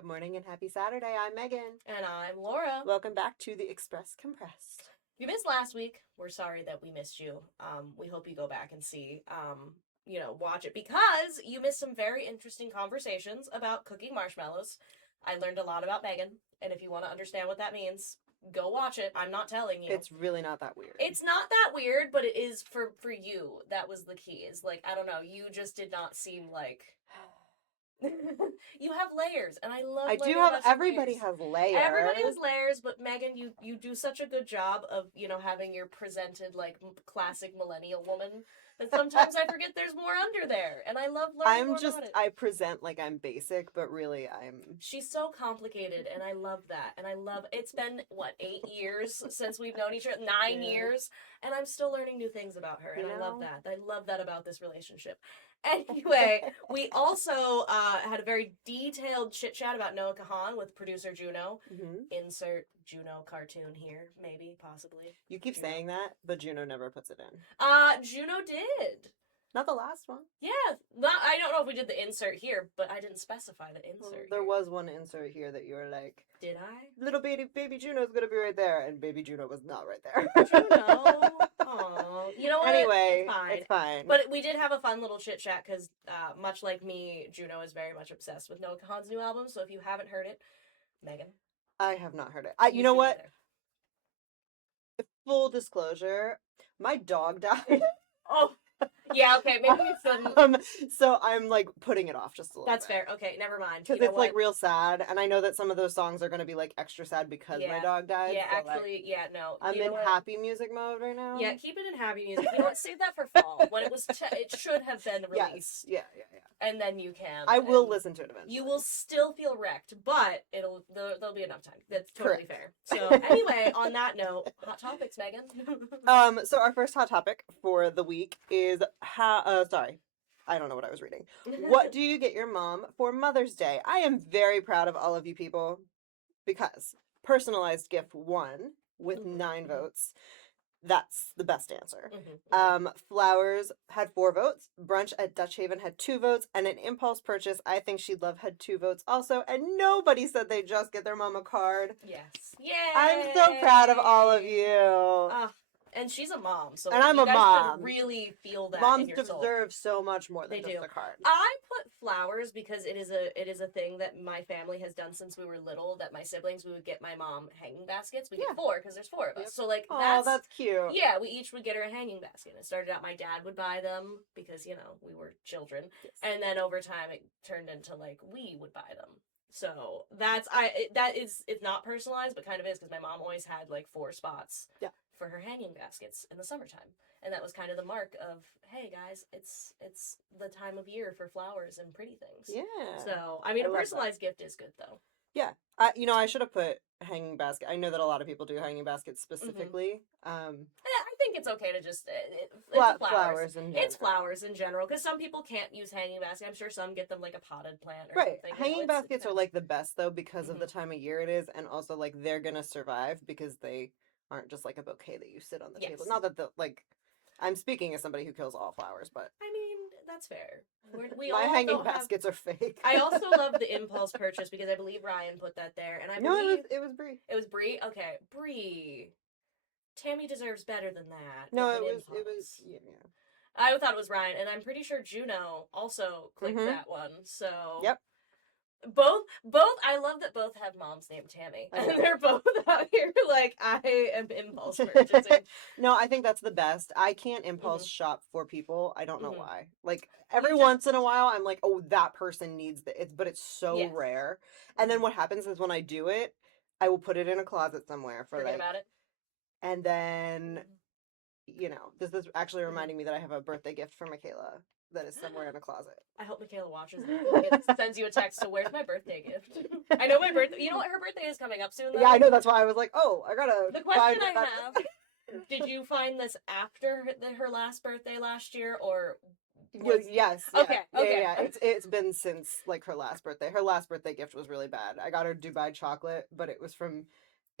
Good morning and happy Saturday. I'm Megan. And I'm Laura. Welcome back to the Express Compressed. If you missed last week, we're sorry that we missed you. We hope you go back and see, watch it because you missed some very interesting conversations about cooking marshmallows. I learned a lot about Megan, and if you want to understand what that means, go watch it. I'm not telling you. It's really not that weird. It's not that weird, but it is for you. That was the key. Is like, I don't know, you just did not seem like you have layers, and I love. I do have. Everybody layers. has layers. Everybody has layers, but Megan, you do such a good job of having your presented like classic millennial woman that sometimes I forget there's more under there, and I love learning more about it. I present like I'm basic, but really I'm. She's so complicated, and I love that, and I love. It's been what 8 years since we've known each other, 9 years, and I'm still learning new things about her, and I love that. I love that about this relationship. Anyway, we also had a very detailed chit-chat about Noah Kahan with producer Juno. Mm-hmm. Insert Juno cartoon here, maybe, possibly. You keep saying that, but Juno never puts it in. Juno did. Not the last one. Yeah, I don't know if we did the insert here, but I didn't specify the insert. There was one insert here that you were like, did I? Little baby Juno's gonna be right there, and baby Juno was not right there. Juno. Aww. You know what? Anyway, it's fine. But we did have a fun little chit chat because, much like me, Juno is very much obsessed with Noah Kahan's new album. So if you haven't heard it, Megan, I have not heard it. You know what? Full disclosure, my dog died. Oh. Yeah, okay, maybe we shouldn't. So I'm like putting it off just a little That's bit. fair. Okay, never mind. Because it's like real sad, and I know that some of those songs are going to be like extra sad because my dog died. Yeah, so, actually, like, yeah, no. I'm in happy music mode right now. Yeah, keep it in happy music. You know what? Save that for fall when it was. It should have been released. Yes. Yeah. And then you can. I will listen to it eventually. You will still feel wrecked, but there'll be enough time. That's totally Correct. fair. So anyway, on that note, hot topics, Megan. So our first hot topic for the week is I don't know what I was reading. What do you get your mom for Mother's Day? I am very proud of all of you people because personalized gift won with 9 votes. That's the best answer. Flowers had 4 votes. Brunch at Dutch Haven had 2 votes. And an impulse purchase, I think she'd love, had 2 votes also. And nobody said they just get their mom a card. Yes. Yay! I'm so proud of all of you. And she's a mom, so and I'm a mom. Really feel that. Moms in your deserve soul. so much more than they just do. a card. I put flowers because it is a thing that my family has done since we were little. That my siblings, we would get my mom hanging baskets. We get 4 because there's 4 of us. Yep. So like that's cute. Yeah, we each would get her a hanging basket. It started out my dad would buy them because we were children, and then over time it turned into like we would buy them. So it's not personalized, but kind of is because my mom always had like 4 spots. Yeah. For her hanging baskets in the summertime. And that was kind of the mark of, hey guys, it's the time of year for flowers and pretty things. Yeah. So, I mean, a personalized gift is good though. Yeah. I should have put hanging basket. I know that a lot of people do hanging baskets specifically. I think it's okay to just flowers in general. It's flowers in general because some people can't use hanging baskets. I'm sure some get them like a potted plant or something. Hanging baskets are like the best though because of the time of year it is, and also like they're gonna survive because they aren't just like a bouquet that you sit on the table. Not that I'm speaking as somebody who kills all flowers, but I mean that's fair. My hanging baskets are fake. I also love the impulse purchase because I believe Ryan put that there, and I believe it was Brie. It was Brie. Okay, Brie. Tammy deserves better than that. No, it was. Yeah. I thought it was Ryan, and I'm pretty sure Juno also clicked that one. So yep. Both. I love that both have moms named Tammy, and they're both out here like I am impulse purchasing. No, I think that's the best. I can't impulse shop for people. I don't know why. Like every once in a while, I'm like, oh, that person needs it, but it's so rare. And then what happens is when I do it, I will put it in a closet somewhere for forget about it. And then, this is actually reminding me that I have a birthday gift for Michaela that is somewhere in a closet. I hope Michaela watches it. Sends you a text. So where's my birthday gift? I know my birthday. You know what? Her birthday is coming up soon. Though. Yeah, I know. That's why I was like, oh, I gotta. The question I have: did you find this after her last birthday last year, or? Yes. Okay. Yeah. It's been since like her last birthday. Her last birthday gift was really bad. I got her Dubai chocolate, but it was from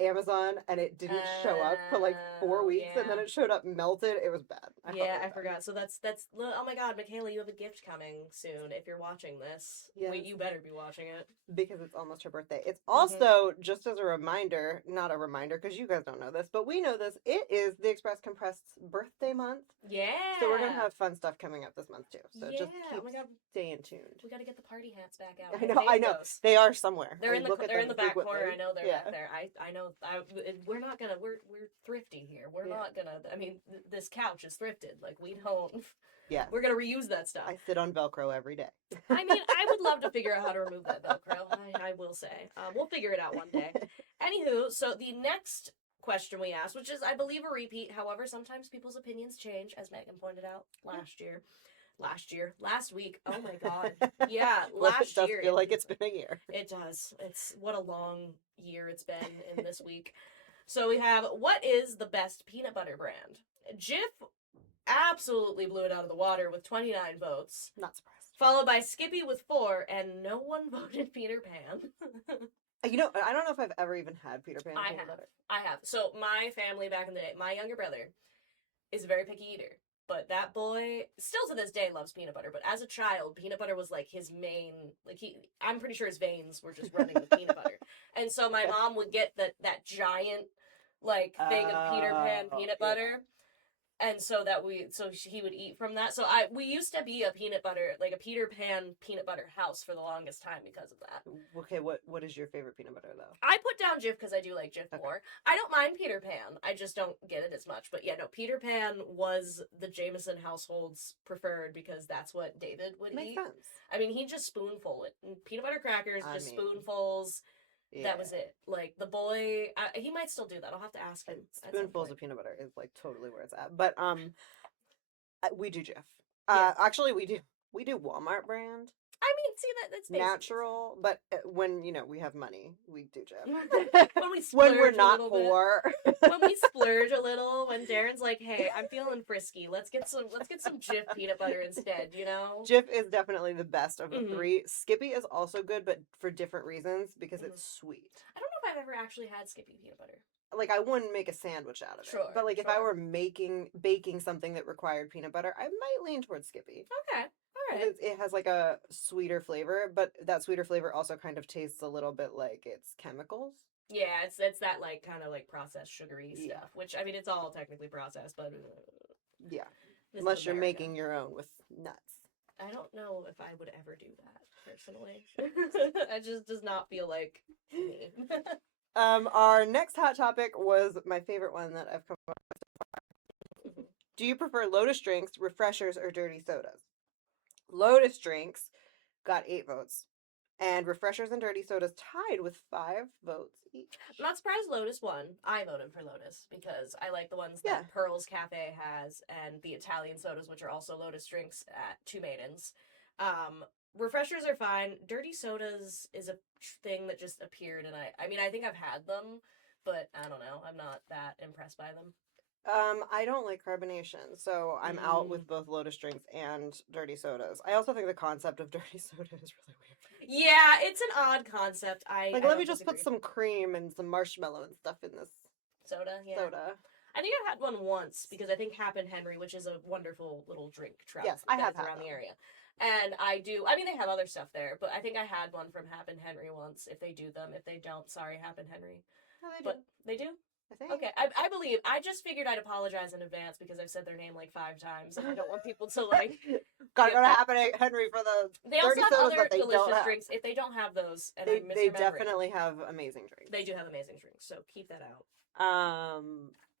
Amazon and it didn't show up for like 4 weeks, and then Yeah. it showed up melted. It was bad. I felt Yeah, really I bad. forgot. So that's oh my god, Michaela, you have a gift coming soon if you're watching this. Yes. Wait, you better be watching it. Because it's almost her birthday. It's Mhm. also, just as a reminder, not a reminder because you guys don't know this, but we know this. It is the Express Compressed birthday month. Yeah. So we're going to have fun stuff coming up this month too. So Yeah. just Oh keep my god, staying tuned. we got to get the party hats back out. I know, Where I Dave know. goes. They are somewhere. They're in the look at they're in them the back corner. frequently. I know they're Yeah. back there. I know. We're not gonna. We're thrifty here. We're Yeah. not gonna. I mean, this couch is thrifted. Like we don't. Yeah. We're gonna reuse that stuff. I sit on Velcro every day. I mean, I would love to figure out how to remove that Velcro. I will say. We'll figure it out one day. Anywho, so the next question we asked, which is, I believe, a repeat. However, sometimes people's opinions change, as Megan pointed out last week. Oh my god. Yeah, last It does year. feel like it's been a year. It does. It's what a long year it's been in this week. So we have, what is the best peanut butter brand? Jif absolutely blew it out of the water with 29 votes. Not surprised. Followed by Skippy with 4, and no one voted Peter Pan. You know, I don't know if I've ever even had Peter Pan I peanut have. butter. I have. So my family back in the day, my younger brother is a very picky eater. But that boy, still to this day, loves peanut butter. But as a child, peanut butter was like his main, I'm pretty sure his veins were just running with peanut butter. And so my mom would get that giant, thing of Peter Pan peanut butter. And so he would eat from that. So we used to be a Peter Pan peanut butter house for the longest time because of that. Okay, what is your favorite peanut butter though? I put down Jif because I do like Jif more. I don't mind Peter Pan. I just don't get it as much. But yeah, no, Peter Pan was the Jameson household's preferred because that's what David would Makes eat. sense. I mean, he'd just spoonful it. Peanut butter crackers, spoonfuls. Yeah. That was it. Like, the boy, he might still do that. I'll have to ask him. Spoonfuls of peanut butter is like totally where it's at. But we do Jif. Yeah. Actually, we do Walmart brand. I mean, see, that's basic. Natural, but when we have money, we do Jif. When we splurge when we're not poor. When we splurge a little, when Darren's like, "Hey, I'm feeling frisky. Let's get some Jif peanut butter instead." You know, Jif is definitely the best of the three. Skippy is also good, but for different reasons because it's sweet. I don't know if I've ever actually had Skippy peanut butter. Like, I wouldn't make a sandwich out of it. But if I were baking something that required peanut butter, I might lean towards Skippy. Okay. All right. It has like a sweeter flavor, but that sweeter flavor also kind of tastes a little bit like it's chemicals. Yeah, it's that kind of processed sugary stuff, which I mean it's all technically processed, but yeah, unless you're making your own with nuts. I don't know if I would ever do that personally. It just does not feel like me. Our next hot topic was my favorite one that I've come up with so far. Do you prefer Lotus drinks, refreshers, or dirty sodas? Lotus drinks got 8 votes, and refreshers and dirty sodas tied with 5 votes each. I'm not surprised Lotus won. I voted for Lotus because I like the ones that Pearl's Cafe has and the Italian sodas, which are also Lotus drinks at Two Maidens. Refreshers are fine. Dirty sodas is a thing that just appeared, and I mean, I think I've had them, but I don't know. I'm not that impressed by them. I don't like carbonation, so I'm out with both Lotus drinks and dirty sodas. I also think the concept of dirty soda is really weird. Yeah, it's an odd concept. Let me just put some cream and some marshmallow and stuff in this soda. Yeah. Soda. I think I've had one once because I think Happen Henry, which is a wonderful little drink truck. Yes, I have around the area. And I mean, they have other stuff there, but I think I had one from Happen Henry once, if they do them. If they don't, sorry, Happen Henry. No, they do. But they do? I think. Okay, I believe. I just figured I'd apologize in advance because I've said their name 5 times, and I don't want people to Gotta go to Happen Henry for the They also dirty have sodas other that they delicious don't have. drinks. If they don't have those, and they definitely have amazing drinks. They do have amazing drinks, so keep that out.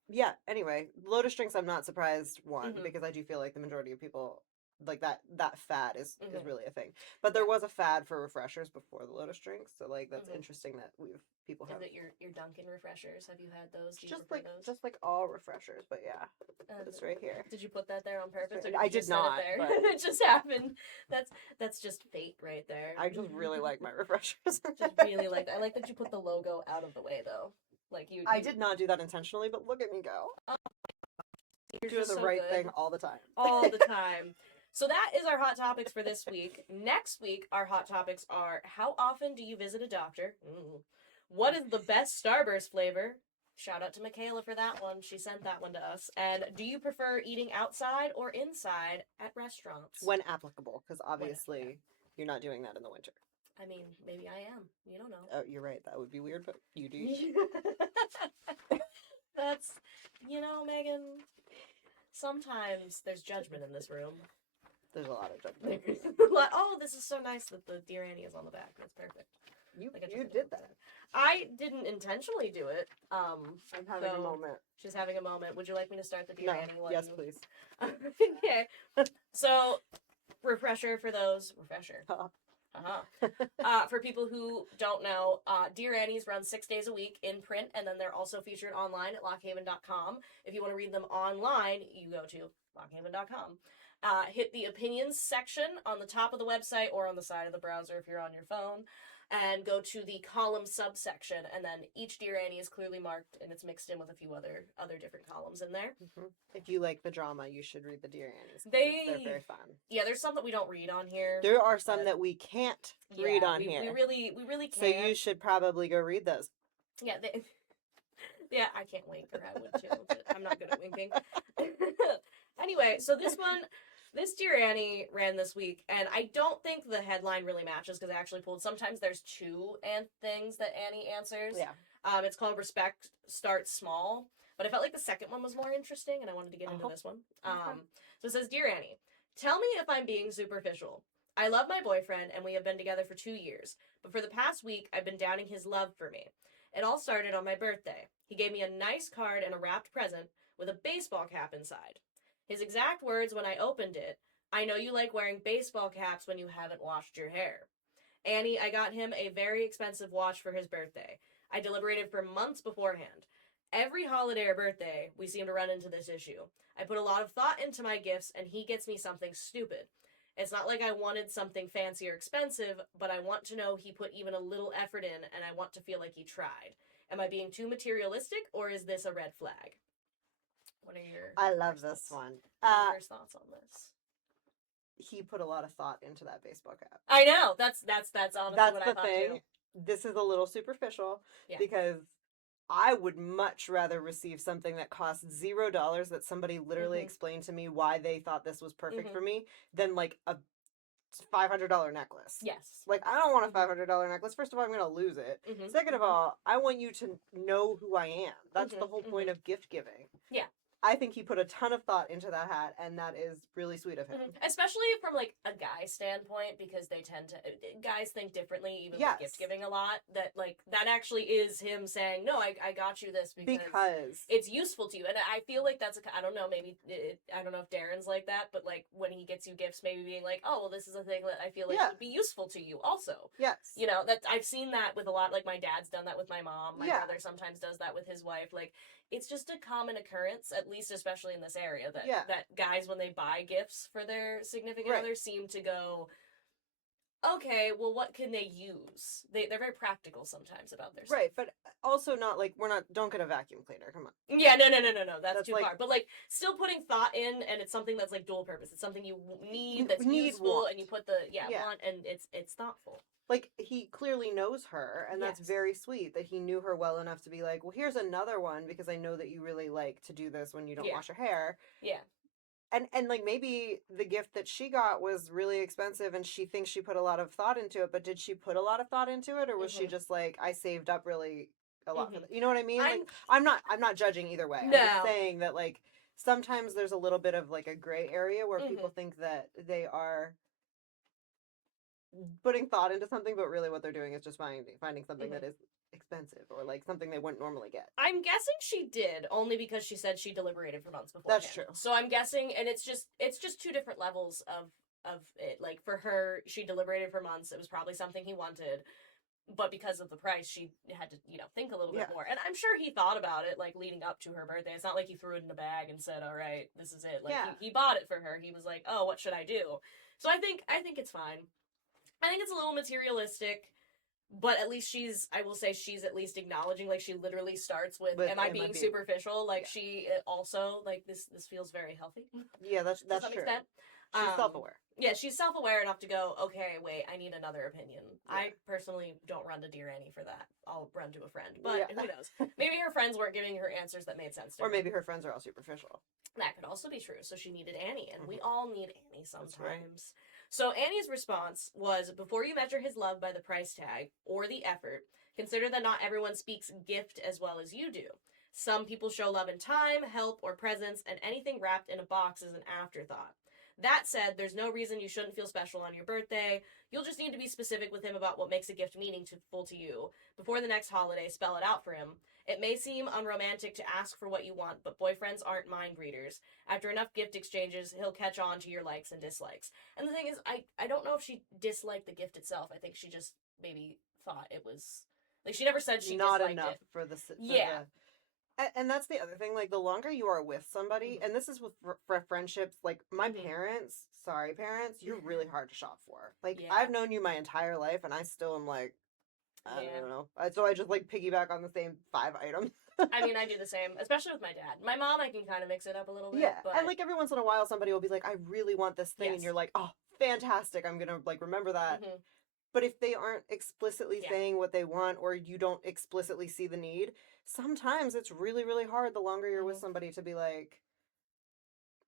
Yeah. Anyway, Lotus drinks. I'm not surprised because I do feel like the majority of people like that fad is really a thing. But there was a fad for refreshers before the Lotus drinks, so that's interesting that people have. Is it your Dunkin' refreshers? Have you had those? Do you those? Just like all refreshers, but yeah, it's right here. Did you put that there on purpose? Or I did not. It, there? But... it just happened. That's just fate right there. I just really like my refreshers. Just really like that. I like that you put the logo out of the way though. I did not do that intentionally, but look at me go. You're doing the right thing all the time. All the time. So that is our hot topics for this week. Next week, our hot topics are: how often do you visit a doctor? What is the best Starburst flavor? Shout out to Michaela for that one. She sent that one to us. And do you prefer eating outside or inside at restaurants? When applicable, because obviously you're not doing that in the winter. I mean, maybe I am. You don't know. Oh, you're right. That would be weird, but you do. That's, Megan, sometimes there's judgment in this room. There's a lot of judgment. Oh, this is so nice that the Dear Annie is on the back. That's perfect. You did that. I didn't intentionally do it. I'm having a moment. She's having a moment. Would you like me to start the Dear Annie one? Yes, please. Okay. So, refresher for those. Refresher. For people who don't know, Dear Annie's run 6 days a week in print, and then they're also featured online at lockhaven.com. If you want to read them online, you go to lockhaven.com. Hit the opinions section on the top of the website or on the side of the browser if you're on your phone, and go to the column subsection, and then each Dear Annie is clearly marked, and it's mixed in with a few other different columns in there. Mm-hmm. If you like the drama, you should read the Dear Annies. They're very fun. Yeah, there's some that we don't read on here. There are some that we can't read on here. We really can't. So you should probably go read those. Yeah, yeah, I can't wink, or I would too, but I'm not good at winking. Anyway, so this Dear Annie ran this week, and I don't think the headline really matches because I actually pulled. Sometimes there's two things that Annie answers. Yeah. It's called Respect Starts Small, but I felt like the second one was more interesting, and I wanted to get into this one. So it says, Dear Annie, tell me if I'm being superficial. I love my boyfriend, and we have been together for 2 years, but for the past week, I've been doubting his love for me. It all started on my birthday. He gave me a nice card and a wrapped present with a baseball cap inside. His exact words when I opened it, I know you like wearing baseball caps when you haven't washed your hair. Annie, I got him a very expensive watch for his birthday. I deliberated for months beforehand. Every holiday or birthday, we seem to run into this issue. I put a lot of thought into my gifts, and he gets me something stupid. It's not like I wanted something fancy or expensive, but I want to know he put even a little effort in, and I want to feel like he tried. Am I being too materialistic, or is this a red flag? What are your I love this one. First thoughts on this? He put a lot of thought into that baseball cap. I know. That's honestly what I thought too. This is a little superficial because I would much rather receive something that costs $0 that somebody literally explained to me why they thought this was perfect for me than like a $500 necklace. Yes. Like, I don't want a $500 necklace. First of all, I'm going to lose it. Second of all, I want you to know who I am. That's the whole point of gift giving. Yeah. I think he put a ton of thought into that hat, and that is really sweet of him. Especially from, like, a guy standpoint, because they tend to... Guys think differently, even with gift giving a lot. That, like, that actually is him saying, no, I got you this because it's useful to you. And I feel like that's I don't know, maybe... I don't know if Darren's like that, but, like, when he gets you gifts, maybe being like, oh, well, this is a thing that I feel like would be useful to you also. Yes. You know, that I've seen that with a lot... Like, my dad's done that with my mom. My brother sometimes does that with his wife. Like... It's just a common occurrence, at least especially in this area, that guys, when they buy gifts for their significant other, seem to go, okay, well, what can they use? They're very practical sometimes about their stuff. Right, but also not like, don't get a vacuum cleaner, come on. Yeah, no, that's too far. But, like, still putting thought in, and it's something that's, like, dual purpose. It's something you need, that's useful, and you put the, want, and it's thoughtful. Like, he clearly knows her, and that's very sweet that he knew her well enough to be like, well, here's another one, because I know that you really like to do this when you don't wash your hair. Yeah. And, like, maybe the gift that she got was really expensive, and she thinks she put a lot of thought into it, but did she put a lot of thought into it, or was she just like, I saved up really a lot for that? You know what I mean? Like, I'm not judging either way. No. I'm just saying that, like, sometimes there's a little bit of, like, a gray area where people think that they are putting thought into something, but really what they're doing is just finding something that is expensive or like something they wouldn't normally get. I'm guessing she did, only because she said she deliberated for months before. That's true. So I'm guessing, and it's just two different levels of it. Like, for her, she deliberated for months. It was probably something he wanted, but because of the price, she had to, think a little bit more. And I'm sure he thought about it, like, leading up to her birthday. It's not like he threw it in a bag and said, all right, this is it. Like, he bought it for her. He was like, oh, what should I do? So I think it's fine. I think it's a little materialistic, but at least I will say she's at least acknowledging, like, she literally starts with am I being superficial? Like, she also, like, this feels very healthy. Yeah, that's to some true. extent. She's self-aware. Yeah, she's self-aware enough to go, okay, wait, I need another opinion. Yeah. I personally don't run to Dear Annie for that. I'll run to a friend. But Yeah. who knows? Maybe her friends weren't giving her answers that made sense to her. Or maybe her friends are all superficial. That could also be true. So she needed Annie, and we Mhm. all need Annie sometimes. That's right. So Annie's response was, before you measure his love by the price tag or the effort, consider that not everyone speaks gift as well as you do. Some people show love in time, help, or presence, and anything wrapped in a box is an afterthought. That said, there's no reason you shouldn't feel special on your birthday. You'll just need to be specific with him about what makes a gift meaningful to you. Before the next holiday, spell it out for him. It may seem unromantic to ask for what you want, but boyfriends aren't mind readers. After enough gift exchanges, he'll catch on to your likes and dislikes. And the thing is, I don't know if she disliked the gift itself. I think she just maybe thought it was... Like, she never said she not disliked enough it. for the Yeah. And that's the other thing, like, the longer you are with somebody, and this is with for friendships, like, my parents, sorry parents, you're really hard to shop for. Like, Yeah. I've known you my entire life, and I still am like, I Yeah. don't know. So I just, like, piggyback on the same 5 items. I mean, I do the same, especially with my dad. My mom, I can kind of mix it up a little bit. Yeah, But... and, like, every once in a while, somebody will be like, I really want this thing, and Yes. you're like, oh, fantastic, I'm gonna, like, remember that. Mhm. But if they aren't explicitly Yeah. saying what they want, or you don't explicitly see the need, sometimes it's really, really hard the longer you're with somebody to be like,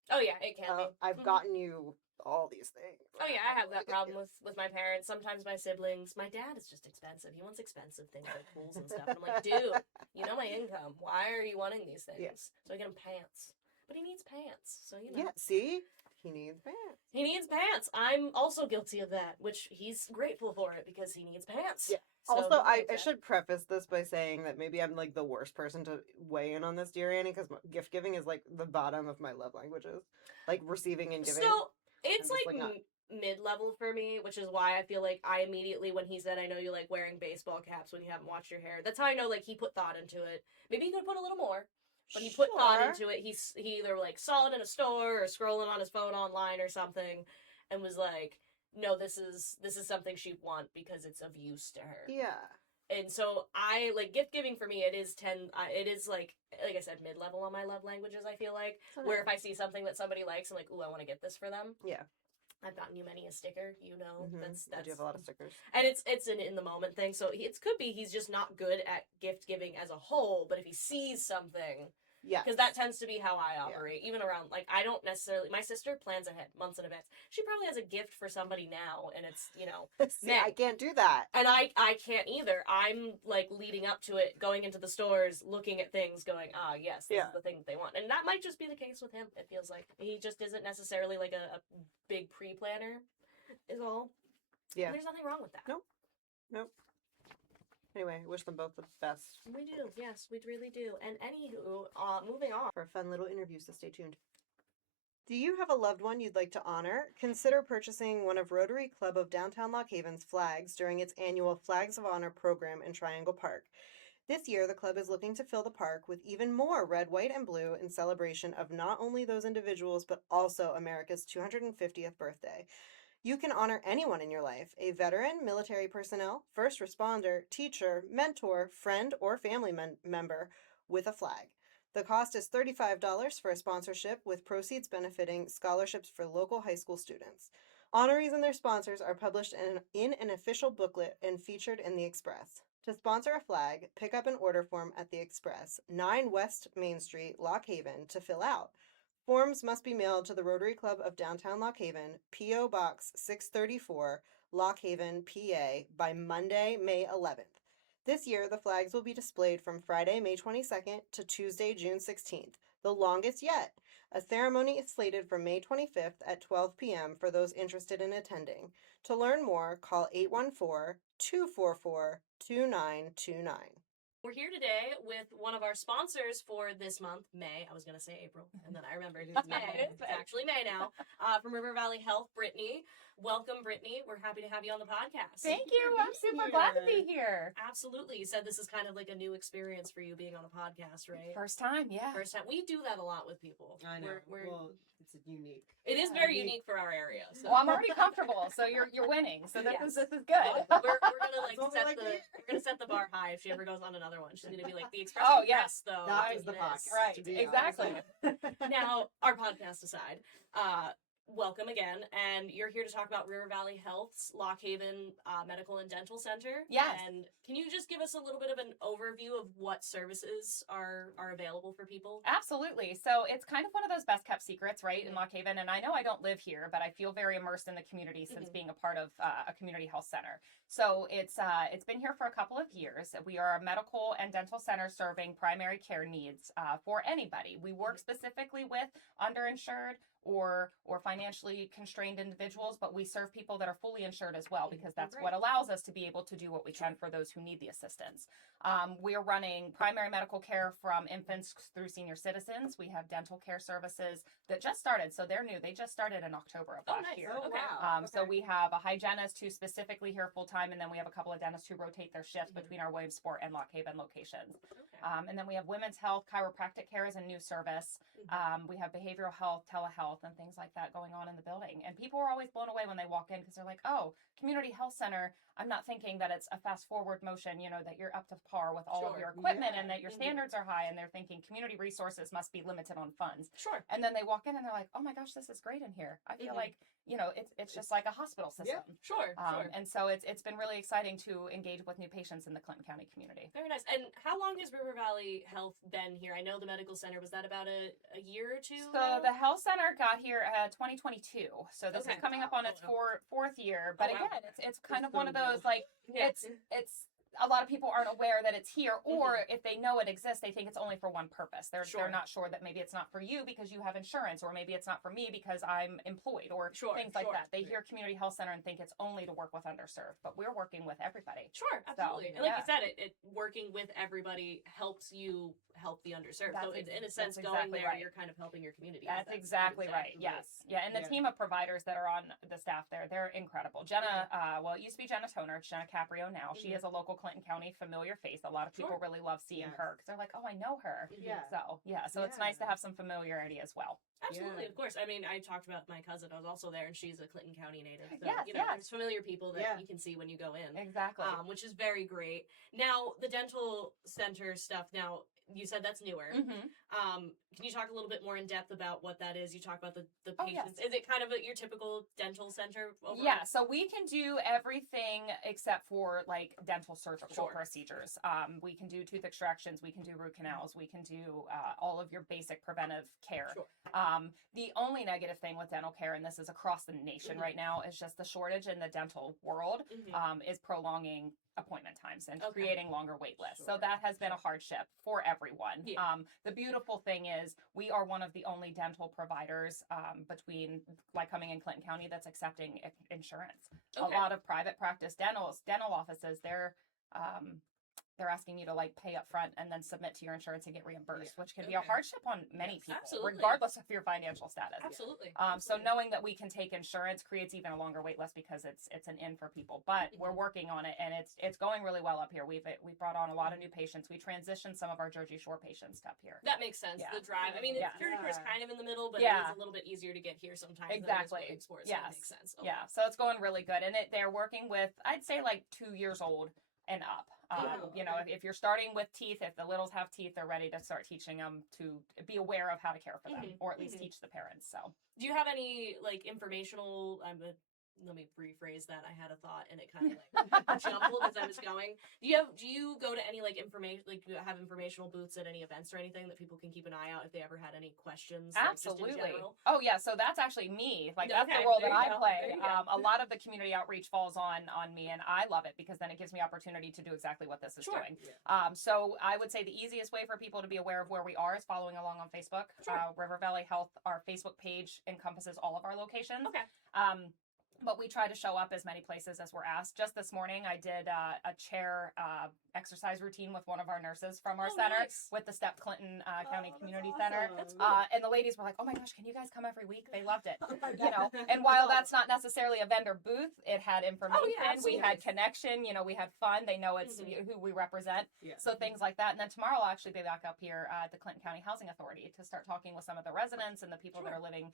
oh yeah, it can be. I've gotten you all these things. Oh yeah, I have that problem with my parents, sometimes my siblings. My dad is just expensive. He wants expensive things like tools and stuff. And I'm like, dude, you know my income. Why are you wanting these things? Yeah. So I get him pants. But he needs pants, so you know. Yeah, see? He needs pants. He needs pants. I'm also guilty of that, which he's grateful for it because he needs pants. Yeah. So Also, he I needs that. should preface this by saying that maybe I'm, like, the worst person to weigh in on this, dear Annie, because gift giving is, like, the bottom of my love languages. Like, receiving and giving. So, it's I'm just, like, not... mid-level for me, which is why I feel like I immediately, when he said, I know you like wearing baseball caps when you haven't washed your hair, that's how I know, like, he put thought into it. Maybe he could put a little more. But he put thought into it. He either, like, saw it in a store or scrolling on his phone online or something and was like, no, this is something she'd want because it's of use to her. Yeah. And so I, like, gift giving for me, it is like I said, mid-level on my love languages, I feel like. Where if I see something that somebody likes, I'm like, ooh, I want to get this for them. Yeah. I've gotten you many a sticker, you know. Mm-hmm. That's I do have a lot of stickers. And it's an in the moment thing. So it could be he's just not good at gift giving as a whole, but if he sees something, yeah, because that tends to be how I operate. Yeah. Even around, like, I don't necessarily. My sister plans ahead, months in advance. She probably has a gift for somebody now, and it's, you know, see, I can't do that, and I can't either. I'm like leading up to it, going into the stores, looking at things, going, ah, yes, this is the thing that they want, and that might just be the case with him. It feels like he just isn't necessarily like a big pre-planner, is all. Yeah, and there's nothing wrong with that. Nope. Anyway, wish them both the best. We do, yes, we really do. And anywho, moving on. For a fun little interview, so stay tuned. Do you have a loved one you'd like to honor? Consider purchasing one of Rotary Club of Downtown Lock Haven's flags during its annual Flags of Honor program in Triangle Park. This year, the club is looking to fill the park with even more red, white, and blue in celebration of not only those individuals, but also America's 250th birthday. You can honor anyone in your life, a veteran, military personnel, first responder, teacher, mentor, friend, or family member, with a flag. The cost is $35 for a sponsorship, with proceeds benefiting scholarships for local high school students. Honorees and their sponsors are published in an official booklet and featured in the Express. To sponsor a flag, pick up an order form at the Express, 9 West Main Street, Lock Haven, to fill out. Forms must be mailed to the Rotary Club of Downtown Lock Haven, P.O. Box 634, Lock Haven, PA, by Monday, May 11th. This year, the flags will be displayed from Friday, May 22nd to Tuesday, June 16th, the longest yet. A ceremony is slated for May 25th at 12 p.m. for those interested in attending. To learn more, call 814-244-2929. We're here today with one of our sponsors for this month, May. I was going to say April, and then I remembered it's May. It's actually May now. From River Valley Health, Brittany. Welcome, Brittany. We're happy to have you on the podcast. Thank you. I'm super glad to be here. Absolutely. You said this is kind of like a new experience for you being on a podcast, right? First time, yeah. First time. We do that a lot with people. I know. Well, it's unique. It is very unique for our area. So. Well, I'm already comfortable, so you're winning. So this is good. We're gonna set the bar high if she ever goes on another one. She's gonna be like, the Express. Oh yes, though. That is the podcast. Right. Exactly. Now, our podcast aside, welcome again, and you're here to talk about River Valley Health's Lock Haven Medical and Dental Center. Yes. And can you just give us a little bit of an overview of what services are available for people? Absolutely. So it's kind of one of those best kept secrets, right, in Lock Haven. And I know I don't live here, but I feel very immersed in the community since being a part of a community health center. So it's been here for a couple of years. We are a medical and dental center serving primary care needs for anybody. We work specifically with underinsured or financially constrained individuals, but we serve people that are fully insured as well, because that's what allows us to be able to do what we can for those who need the assistance. We are running primary medical care from infants through senior citizens. We have dental care services that just started, so they're new. They just started in October of last year. Oh, wow. So we have a hygienist who's specifically here full time, and then we have a couple of dentists who rotate their shifts between our Williamsport and Lock Haven locations. And then we have women's health, chiropractic care is a new service. We have behavioral health, telehealth, and things like that going on in the building. And people are always blown away when they walk in, because they're like, oh, community health center. I'm not thinking that it's a fast forward motion, that you're up to par with all of your equipment and that your standards are high. And they're thinking community resources must be limited on funds. Sure. And then they walk in and they're like, oh my gosh, this is great in here. I feel like, it's just like a hospital system. Yeah, sure. And so it's been really exciting to engage with new patients in the Clinton County community. Very nice. And how long has River Valley Health been here? I know the medical center, was that about a year or two? So the health center got here 2022. So this is coming up on its fourth year. But again, it's kind of one of those, like, it's a lot of people aren't aware that it's here, or if they know it exists, they think it's only for one purpose. They're not sure that maybe it's not for you because you have insurance, or maybe it's not for me because I'm employed, or things like that. They hear community health center and think it's only to work with underserved, but we're working with everybody. Sure, absolutely. And like you said, it working with everybody helps you help the underserved. So in a sense, going there, you're kind of helping your community. That's exactly right. Yes. Yeah. And the team of providers that are on the staff there, they're incredible. Jenna, well, it used to be Jenna Toner. It's Jenna Caprio now. She is a local Clinton County familiar face. A lot of people really love seeing her because they're like, oh, I know her. So it's nice to have some familiarity as well. Absolutely, of course. I mean, I talked about my cousin. I was also there, and she's a Clinton County native. So, there's familiar people that you can see when you go in. Exactly. Which is very great. Now, the dental center stuff, now, you said that's newer. Can you talk a little bit more in depth about what that is? You talk about the patients. Is it kind of your typical dental center overall? Yeah, so we can do everything except for like dental surgical procedures. We can do tooth extractions, we can do root canals, we can do all of your basic preventive care. The only negative thing with dental care, and this is across the nation right now, is just the shortage in the dental world is prolonging appointment times and creating longer wait lists. So that has been a hardship for everyone. The beautiful thing is we are one of the only dental providers between Lycoming and Clinton County that's accepting insurance. A lot of private practice dental offices, they're asking you to like pay up front and then submit to your insurance and get reimbursed, which can be a hardship on many people, regardless of your financial status. Absolutely. So knowing that we can take insurance creates even a longer wait list because it's an in for people. But we're working on it, and it's going really well up here. We've brought on a lot of new patients. We transitioned some of our Jersey Shore patients up here. That makes sense. The drive. I mean, Jersey Shore is kind of in the middle, but it's a little bit easier to get here sometimes. Exactly. Than so that makes sense. Yeah. So it's going really good, and they're working with, I'd say, like 2 years old and up. If you're starting with teeth, if the littles have teeth, they're ready to start teaching them to be aware of how to care for them, or at least teach the parents. So, do you have any like informational? Let me rephrase that. I had a thought and it kind of like jumbled as I was going. Do you go to any like information, like do you have informational booths at any events or anything that people can keep an eye out if they ever had any questions? Absolutely. Like, just in general? Oh yeah. So that's actually me. Like that's the role that I play. A lot of the community outreach falls on me, and I love it because then it gives me opportunity to do exactly what this is doing. So I would say the easiest way for people to be aware of where we are is following along on Facebook. River Valley Health, our Facebook page encompasses all of our locations. But we try to show up as many places as we're asked. Just this morning, I did a chair exercise routine with one of our nurses from our center with the Step Clinton County Community Center. And the ladies were like, oh my gosh, can you guys come every week? They loved it. And while that's not necessarily a vendor booth, it had information. We had connection. We had fun. They know it's who we represent. So things like that. And then tomorrow I'll actually be back up here at the Clinton County Housing Authority to start talking with some of the residents and the people that are living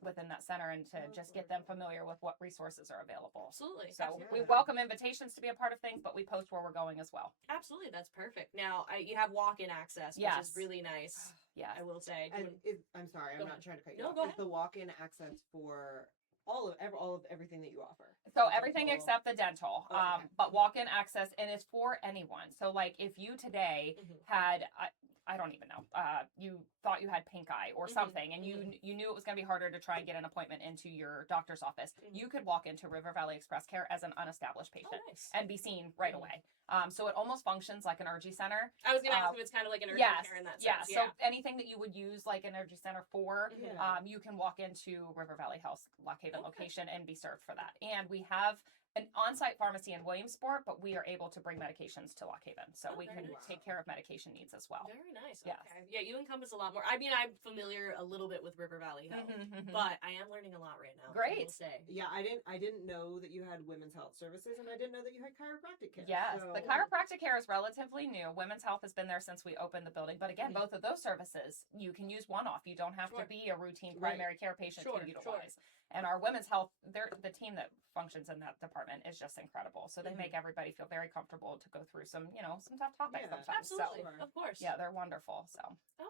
within that center, and to just get them familiar with what resources are available. Absolutely. So Absolutely. we welcome invitations to be a part of things, but we post where we're going as well. Absolutely, that's perfect. Now, you have walk-in access, which Yes. is really nice. Yes. I will say. And I'm sorry, I'm not trying to cut you No, off. go Is ahead. the walk-in access for all of everything that you offer? So Like everything dental? except the dental, Okay. but walk-in access, and it's for anyone. So like if you today had, I don't even know, you thought you had pink eye or something, and you knew it was going to be harder to try and get an appointment into your doctor's office, you could walk into River Valley Express Care as an unestablished patient and be seen right away. So it almost functions like an urgent center. I was going to ask if it's kind of like an urgent care in that sense. So anything that you would use like an urgent center for, you can walk into River Valley Health Lock Haven location and be served for that. And we have an on-site pharmacy in Williamsport, but we are able to bring medications to Lock Haven, so we can take care of medication needs as well. Very nice. Yes. Okay. Yeah, you encompass a lot more. I mean, I'm familiar a little bit with River Valley Health, but I am learning a lot right now. Great. I will say. Yeah, I didn't know that you had women's health services, and I didn't know that you had chiropractic care. Yes, so... the chiropractic care is relatively new. Women's Health has been there since we opened the building, but again, both of those services you can use one-off. You don't have to be a routine primary care patient to utilize. And our women's health, the team that functions in that department is just incredible. So they make everybody feel very comfortable to go through some tough topics sometimes. Absolutely, So, of course. yeah, they're wonderful. So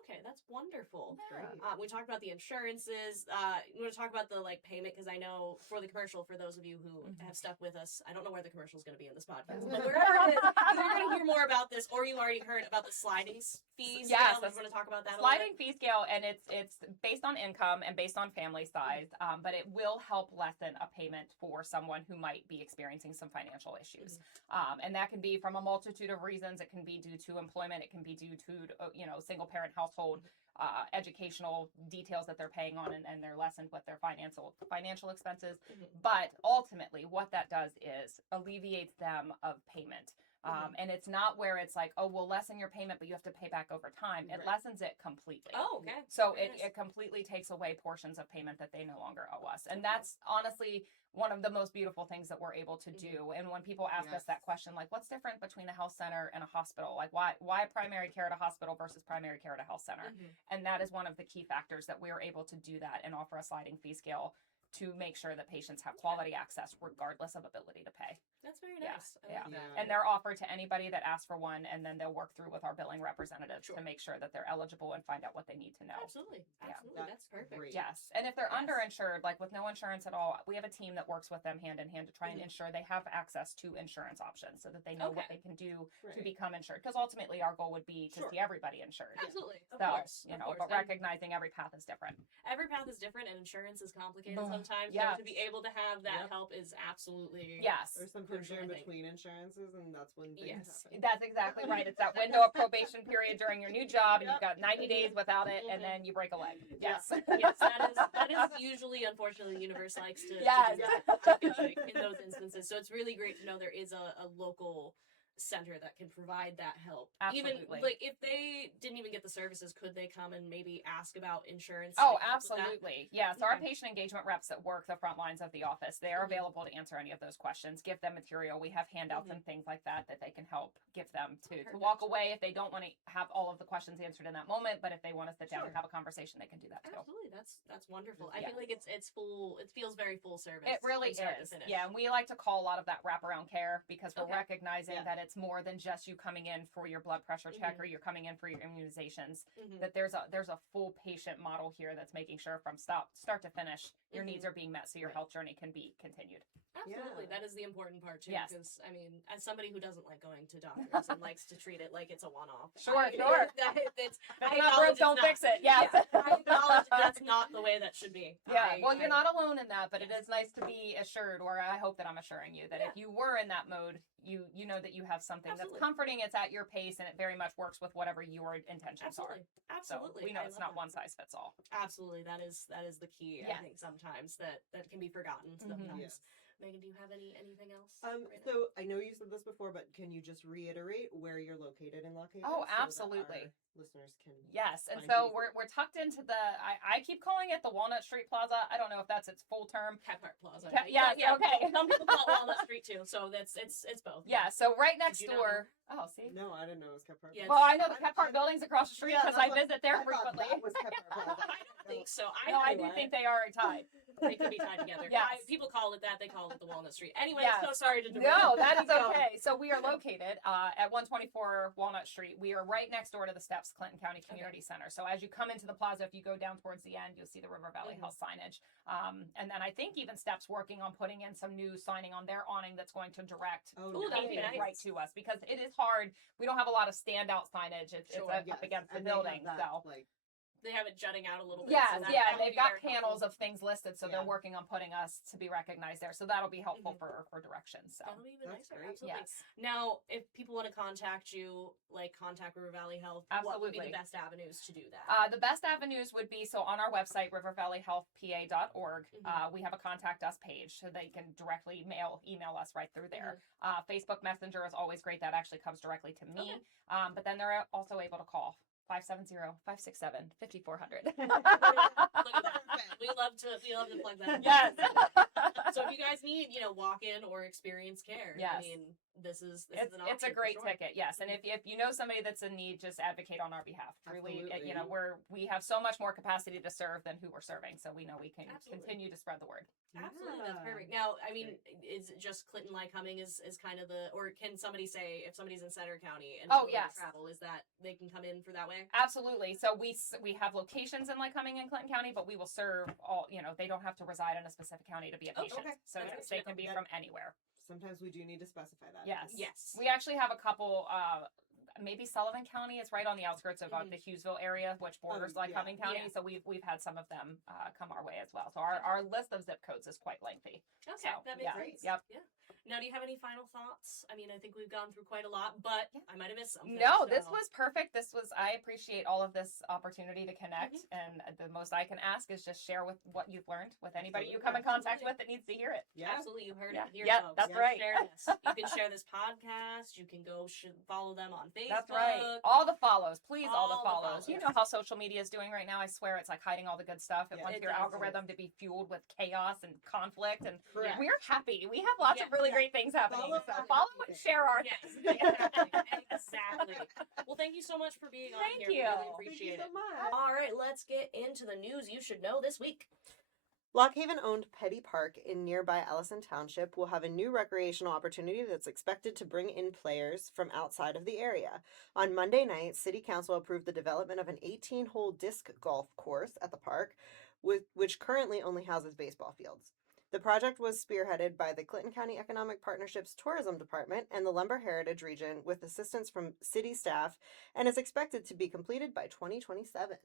okay, that's wonderful. Yeah. We talked about the insurances. You want to talk about the payment, because I know for the commercial, for those of you who have stuck with us, I don't know where the commercial is going to be in this podcast, but we're going to hear more about this, or you already heard about the sliding fee scale. Yes, I'm going to talk about that. Sliding fee scale, and it's based on income and based on family size, but it will help lessen a payment for someone who might be experiencing some financial issues, and that can be from a multitude of reasons. It can be due to employment. It can be due to single parent household. Educational details that they're paying on, and they're lessened with their financial expenses. But ultimately, what that does is alleviates them of payment. And it's not where it's like, oh, we'll lessen your payment, but you have to pay back over time. It lessens it completely. Oh, okay. So it completely takes away portions of payment that they no longer owe us. And that's honestly one of the most beautiful things that we're able to do. And when people ask us that question, like, what's different between a health center and a hospital? Like, why primary care at a hospital versus primary care at a health center? And that is one of the key factors that we're able to do that and offer a sliding fee scale to make sure that patients have quality access regardless of ability to pay. That's very nice. Yeah. I like that. And they're offered to anybody that asks for one, and then they'll work through with our billing representatives to make sure that they're eligible and find out what they need to know. Absolutely. Absolutely. That's perfect. Great. Yes. And if they're underinsured, like with no insurance at all, we have a team that works with them hand in hand to try and ensure they have access to insurance options so that they know what they can do to become insured. Because ultimately our goal would be to see everybody insured. Absolutely. Of So, course. but recognizing every path is different. Every path is different, and insurance is complicated sometimes. Yeah. So to be able to have that help is absolutely Yes. Or sometimes you're in between insurances, and that's when things happen. That's exactly right. It's that window of probation period during your new job, and you've got 90 days without it, and then you break a leg. Yes. Yes, that is usually, unfortunately, the universe likes to, Yes. to do that in those instances. So it's really great to know there is a local center that can provide that help. Absolutely. Even like if they didn't even get the services, could they come and maybe ask about insurance? Oh, and help with that? absolutely. Yeah. So our patient engagement reps that work the front lines of the office, they are available to answer any of those questions, give them material. We have handouts and things like that they can help give them to walk away if they don't want to have all of the questions answered in that moment, but if they want to sit down and have a conversation, they can do that too. Absolutely. That's wonderful. I feel like it's full, it feels very full service. It really from start to is. finish. Yeah, and we like to call a lot of that wraparound care because we're recognizing that it's more than just you coming in for your blood pressure check or you're coming in for your immunizations. That there's a full patient model here that's making sure from start to finish your needs are being met so your health journey can be continued. Absolutely. That is the important part too. Yes. Because I mean, as somebody who doesn't like going to doctors and likes to treat it like it's a one-off. Sure. I Not acknowledge don't it's fix it. Yes. I acknowledge that's not the way that should be. Yeah, well, you're not alone in that, but it is nice to be assured, or I hope that I'm assuring you that if you were in that mode, you know that you have something that's comforting, it's at your pace, and it very much works with whatever your intentions are. Absolutely. So we know it's not one size fits all. Absolutely. That is the key, I think, sometimes that can be forgotten sometimes. Megan, do you have anything else? So I know you said this before, but can you just reiterate where you're located in Lock Haven? Oh, so that absolutely. our listeners can. Yes, and find so you. we're tucked into the. I keep calling it the Walnut Street Plaza. I don't know if that's its full term. Cathcart Plaza. Yeah, But, okay. Some people call it Walnut Street too, so it's both. Yeah, so right next door, Oh, see? No, I didn't know it was Kephart. Yeah, Well, I know the Kephart building's across the street because I visit there I thought frequently. that was Kephart Plaza. I don't think so. I do think they are tied. They could be tied together. Yes. People call it that. They call it the Walnut Street. Anyway, Yes. so sorry to derail. No, that is okay. So we are located at 124 Walnut Street. We are right next door to the steps, Clinton County Community Center. So as you come into the plaza, if you go down towards the end, you'll see the River Valley Health signage. And then I think even Steps working on putting in some new signing on their awning that's going to direct that'd be nice. right to us, because it is hard. We don't have a lot of standout signage. It's up against the building. So they have it jutting out a little bit. Yes, so that and would they've be got very panels helpful. of things listed, so they're working on putting us to be recognized there. So that'll be helpful for directions. So That'll be even That's nicer. great. Absolutely. yes. Now, if people want to contact you, like contact River Valley Health, what would be the Absolutely. best avenues to do that? The best avenues would be, so on our website, rivervalleyhealthpa.org, we have a contact us page, so they can directly email us right through there. Facebook Messenger is always great. That actually comes directly to me. But then they're also able to call 570-567-5400. Look at that. We love to plug that. Yes. So if you guys need, walk-in or experience care, I Yes. mean, this is an It's option a great for sure. ticket, yes. And if you know somebody that's in need, just advocate on our behalf. Truly, Absolutely. we have so much more capacity to serve than who we're serving, so we know we can Absolutely. continue to spread the word. Absolutely, that's perfect. Now, I mean, is it just Clinton Lycoming is kind of or can somebody say if somebody's in Center County and willing yes. to travel, is that they can come in for that way? Absolutely. So we have locations in Lycoming and Clinton County, but we will serve all. They don't have to reside in a specific county to be a patient. okay. So That's yes, good they to can be know. from anywhere. Sometimes we do need to specify that. Yes. Yes. We actually have a couple. Maybe Sullivan County. It's right on the outskirts of the Hughesville area, which borders Lycoming County. Yeah. So we've had some of them come our way as well. So our list of zip codes is quite lengthy. Okay, So, that makes yeah. sense. Yep. Yeah. Now, do you have any final thoughts? I mean, I think we've gone through quite a lot, but I might have missed something. No, so. this was perfect. I appreciate all of this opportunity to connect, and the most I can ask is just share with what you've learned with anybody you come in contact with that needs to hear it. Yeah. Absolutely, you heard Yeah. it here, Yeah, folks. that's right. Share this. You can share this podcast. You can go follow them on Facebook. That's right. All the follows, please. All the All the follows. You know how social media is doing right now. I swear it's like hiding all the good stuff. It Yeah, wants it your does. algorithm to be fueled with chaos and conflict, and Correct. we're happy. We have lots of really great things happening. Follow So our follow happy and things. share our Yes, things. exactly. Well, thank you so much for being on Thank here. you. We really Thank you appreciate so it. much. All right, let's get into the news you should know this week. Lock Haven-owned Petty Park in nearby Ellison Township will have a new recreational opportunity that's expected to bring in players from outside of the area. On Monday night, City Council approved the development of an 18-hole disc golf course at the park, which currently only houses baseball fields. The project was spearheaded by the Clinton County Economic Partnership's Tourism Department and the Lumber Heritage Region with assistance from city staff, and is expected to be completed by 2027.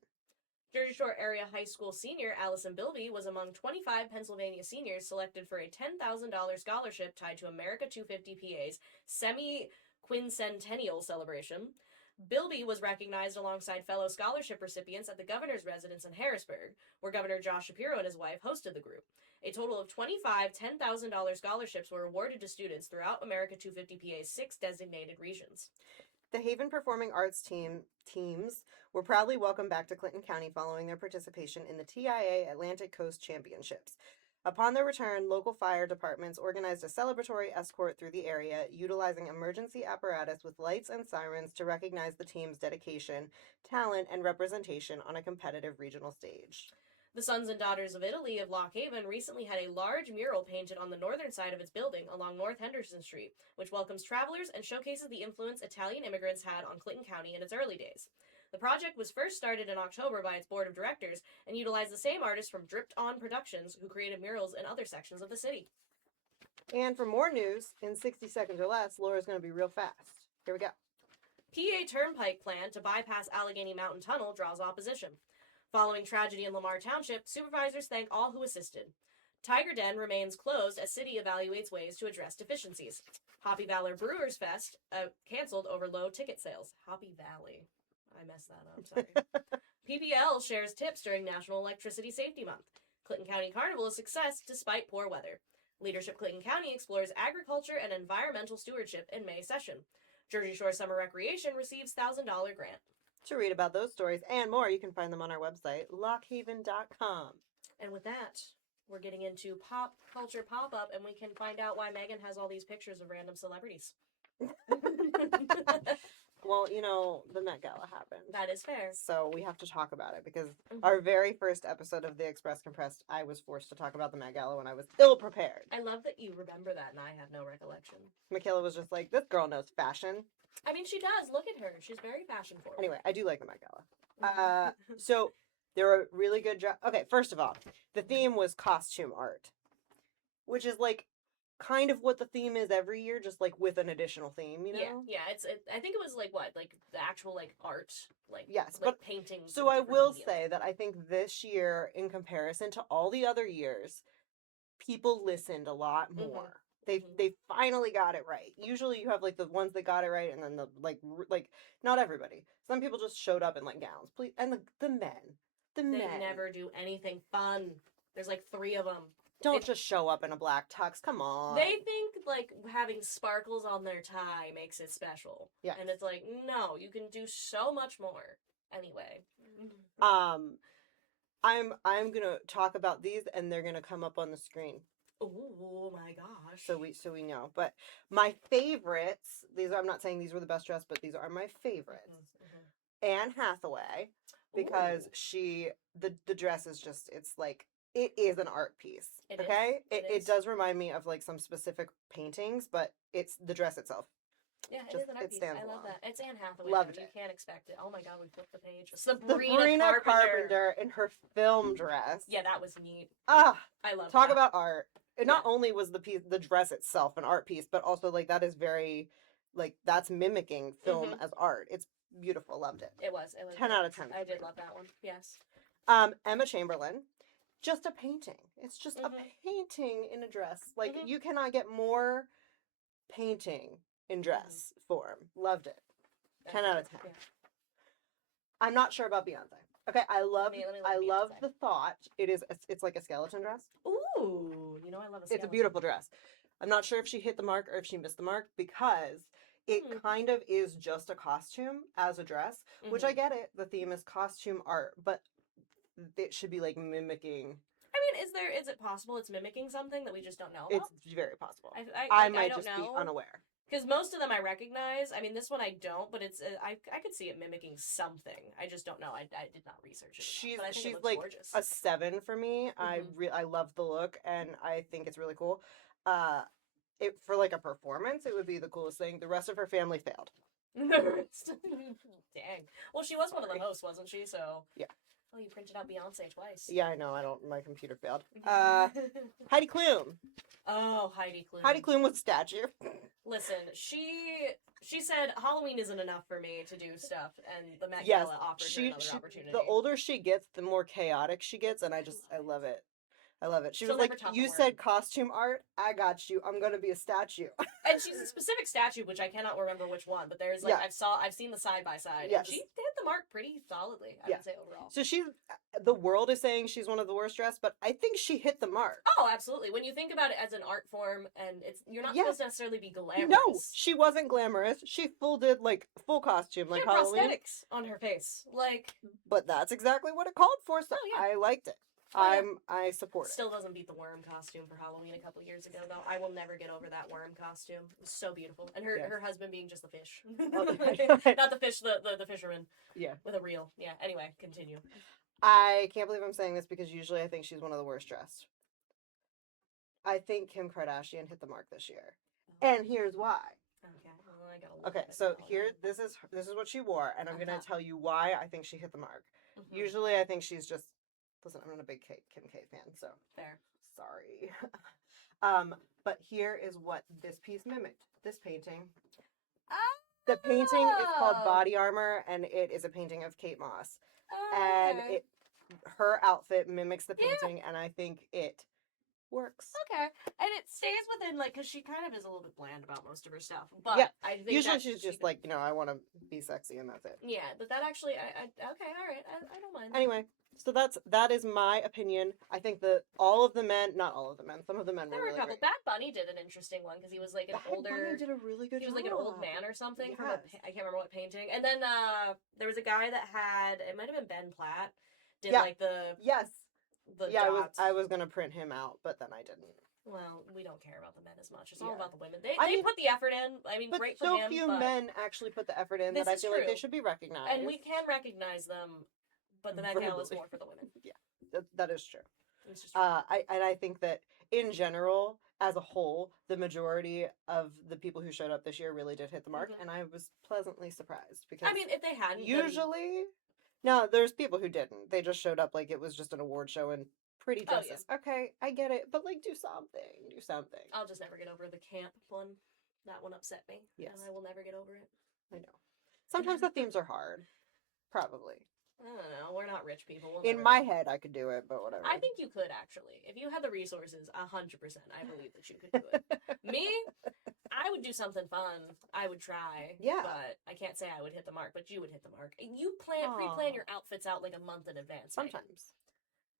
Jersey Shore Area High School senior Allison Bilby was among 25 Pennsylvania seniors selected for a $10,000 scholarship tied to America 250 PA's semi-quincentennial celebration. Bilby was recognized alongside fellow scholarship recipients at the governor's residence in Harrisburg, where Governor Josh Shapiro and his wife hosted the group. A total of 25 $10,000 scholarships were awarded to students throughout America 250 PA's 6 designated regions. The Haven Performing Arts teams were proudly welcomed back to Clinton County following their participation in the TIA Atlantic Coast Championships. Upon their return, local fire departments organized a celebratory escort through the area, utilizing emergency apparatus with lights and sirens to recognize the team's dedication, talent, and representation on a competitive regional stage. The Sons and Daughters of Italy of Lock Haven recently had a large mural painted on the northern side of its building along North Henderson Street, which welcomes travelers and showcases the influence Italian immigrants had on Clinton County in its early days. The project was first started in October by its board of directors and utilized the same artists from Dripped On Productions who created murals in other sections of the city. And for more news, in 60 seconds or less, Laura's going to be real fast. Here we go. PA Turnpike plan to bypass Allegheny Mountain Tunnel draws opposition. Following tragedy in Lamar Township, supervisors thank all who assisted. Tiger Den remains closed as city evaluates ways to address deficiencies. Hoppy Valor Brewers Fest canceled over low ticket sales. Hoppy Valley. I messed that up, sorry. PPL shares tips during National Electricity Safety Month. Clinton County Carnival a success despite poor weather. Leadership Clinton County explores agriculture and environmental stewardship in May session. Jersey Shore Summer Recreation receives $1,000 grant. To read about those stories and more, you can find them on our website, lockhaven.com. And with that, we're getting into pop culture pop-up, and we can find out why Megan has all these pictures of random celebrities. Well, you know, the Met Gala happened. That is fair. So we have to talk about it because our very first episode of The Express Compressed, I was forced to talk about the Met Gala when I was ill prepared. I love that you remember that and I have no recollection. Michaela was just like, this girl knows fashion. I mean, she does. Look at her. She's very fashion forward. Anyway, I do like the Met Gala. So there were really good okay, first of all, the theme was costume art, which is like kind of what the theme is every year, just like with an additional theme, you know? Yeah. I think it was like what, like the actual like art, like yes, like but paintings. So I will say that I think this year, in comparison to all the other years, people listened a lot more. They finally got it right. Usually you have like the ones that got it right, and then the like not everybody. Some people just showed up in like gowns. Please, and the men, they never do anything fun. There's like 3 of them. Don't just show up in a black tux. Come on. They think like having sparkles on their tie makes it special. Yeah. And it's like, no, you can do so much more. Anyway. I'm gonna talk about these, and they're gonna come up on the screen. Oh my gosh. So we know. But my favorites, I'm not saying these were the best dressed, but these are my favorites. Anne Hathaway, because the dress is just, it's like, it is an art piece. It does remind me of like some specific paintings, but it's the dress itself. Yeah, it is an art piece. I love that. It's Anne Hathaway. Loved it. You can't expect it. Oh my god, we flipped the page. Sabrina Carpenter in her film dress. Yeah, that was neat. Ah, I love Talk that. about art. It not only was the dress itself an art piece, but also like that is very, like that's mimicking film as art. It's beautiful. Loved it. It was 10 out of 10. I did love that one. Yes. Emma Chamberlain, just a painting. It's just a painting in a dress. Like you cannot get more painting in dress form. Loved it. 10 out of 10. Yeah. I'm not sure about Beyonce. Okay, I love the thought. It's like a skeleton dress. Ooh, you know I love a skeleton. It's a beautiful dress. I'm not sure if she hit the mark or if she missed the mark because it kind of is just a costume as a dress, which I get it. The theme is costume art, but it should be like mimicking. I mean, is it possible it's mimicking something that we just don't know about? It's very possible. I might don't just know. be unaware. Because most of them I recognize. I mean, this one I don't, but it's I could see it mimicking something. I just don't know. I did not research it. She's like gorgeous. a 7 for me. I love the look, and I think it's really cool. For like a performance, it would be the coolest thing. The rest of her family failed. Dang. Well, she was one of the hosts, wasn't she? So yeah. Oh, you printed out Beyonce twice. Yeah, I know. My computer failed. Heidi Klum. Oh, Heidi Klum. Heidi Klum was a statue. Listen, she said Halloween isn't enough for me to do stuff, and the Met Gala offered her another opportunity. The older she gets, the more chaotic she gets, and I love it. I love it. She was like, you said costume art? I got you. I'm going to be a statue. And she's a specific statue, which I cannot remember which one, but there's like, I've seen the side by side. Yes. She hit the mark pretty solidly, I would say overall. So the world is saying she's one of the worst dressed, but I think she hit the mark. Oh, absolutely. When you think about it as an art form, and you're not supposed to necessarily be glamorous. No, she wasn't glamorous. She did like full costume, like Halloween. Prosthetics on her face. But that's exactly what it called for, so I liked it. I support it. Still doesn't beat the worm costume for Halloween a couple years ago, though. I will never get over that worm costume. It was so beautiful. And her husband being just the fish. Not the fish, the fisherman. Yeah. With a reel. Yeah, anyway, continue. I can't believe I'm saying this because usually I think she's one of the worst dressed. I think Kim Kardashian hit the mark this year. And here's why. Okay. Well, I gotta look okay, so this is what she wore, and I'm gonna tell you why I think she hit the mark. Usually I think she's just listen, I'm not a big Kim K fan, so fair. Sorry. But here is what this piece mimicked. This painting. The painting is called Body Armor, and it is a painting of Kate Moss. And her outfit mimics the painting, and I think it works. Okay. And it stays within, like, because she kind of is a little bit bland about most of her stuff. But I think usually she's just like, I want to be sexy, and that's it. Yeah, but that actually, okay, all right, I don't mind. Anyway, so that is my opinion. I think all of the men, not all of the men, some of the men were really great. Bad Bunny did an interesting one because he was like an older. Bad Bunny did a really good job. He was like an old man or something. Yes. I can't remember what painting. And then there was a guy that had, it might have been Ben Platt, did like the yes. The I was gonna print him out, but then I didn't. Well, we don't care about the men as much. It's Yeah. all about the women. I They mean, put the effort in. I mean, But great for so him. few but men actually put the effort in This that I is feel like they true. should be recognized. and we can recognize them, but the Met Gala is Verbally. more for the women. that is true. It's just true. I think that in general, as a whole, the majority of the people who showed up this year really did hit the mark, Mhm. and I was pleasantly surprised because I mean, if they hadn't, then- usually, no, there's people who didn't. They just showed up like it was just an award show and pretty Oh, yeah. dresses. Okay, I get it, but like do something, do something. I'll just never get over the camp one. That one upset me. Yes. And I will never get over it. I know. Sometimes the themes are hard. Probably. I don't know. We're not rich people. We'll In never my know. head, I could do it, but whatever. I think you could actually. If you had the resources, 100%, I believe that you could do it. Me, I would do something fun. I would try. Yeah. But I can't say I would hit the mark, but you would hit the mark. You pre-plan Aw. your outfits out like a month in advance. Megan. Sometimes.